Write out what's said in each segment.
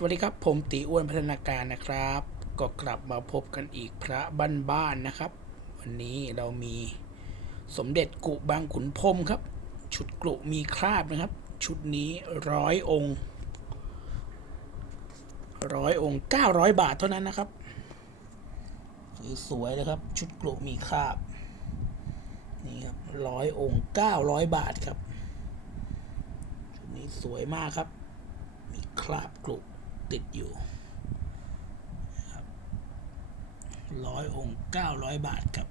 สวัสดีครับ ผมตีอ้วนพัฒนาการนะครับ ก็กลับมาพบกันอีกพระบ้านๆนะครับ วันนี้เรามีสมเด็จกุบางขุนพรมครับ ชุดกลุมีคราบนะครับ ชุดนี้ร้อยองค์ร้อยองค์เก้าร้อยบาทเท่านั้นนะครับสวยๆเลยครับ ชุดกลุมีคราบนี่ครับร้อยองค์เก้าร้อยบาทครับชุดนี้สวยมากครับมีคราบกลุ่ ติดอยู่ร้อยองค์เก้าร้อยบาทครับ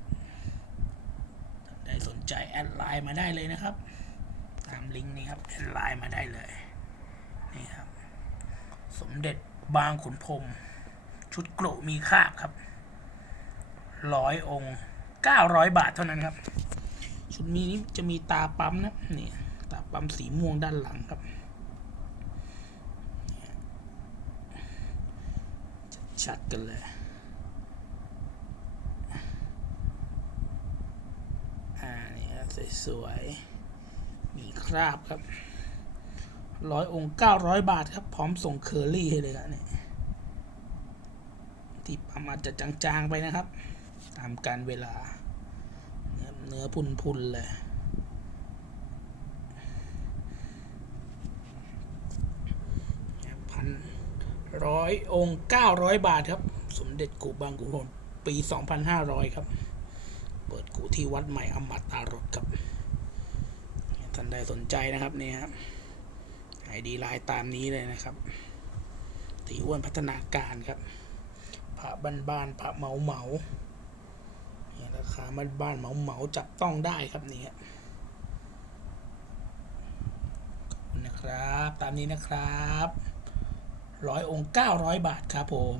ท่านใดสนใจแอดไลน์มาได้เลยนะครับ ตามลิงก์นี้ครับแอดไลน์มาได้เลยนี่ครับ สมเด็จบางขุนพรมชุดกลุมีคาบครับร้อยองค์เก้าร้อยบาทเท่านั้นครับ ชุดมีนี้จะมีตาปั๊มนะนี่ตาปั๊มสีม่วงด้านหลังครับ ชัดกันเลยอ่านี่ครับสวยๆ มีคราบครับร้อยองค์เก้าร้อยบาทครับ พร้อมส่งเคอรี่ให้เลยครับเนี่ยที่ปั๊มอาจจะจางๆไปนะครับ ตามการเวลา เนื้อเนื้อพุนๆเลยพัน ร้อยองค์เก้าร้อยบาทครับ สมเด็จกูบางกุพนปีสองพันห้าร้อยครับ เปิดกูที่วัดใหม่อมตารถครับ ท่านใดสนใจนะครับเนี่ยครับไอดีไลน์ตามนี้เลยนะครับตีอ้วนพัฒนาการครับพระบ้านบ้านๆพระเหมาเหมาเนี่ยราคาบ้านบ้านเหมาเหมาจับต้องได้ครับนี่ครับขอบคุณนะครับ ตามนี้นะครับ ร้อยองค์เก้าร้อยบาทครับผม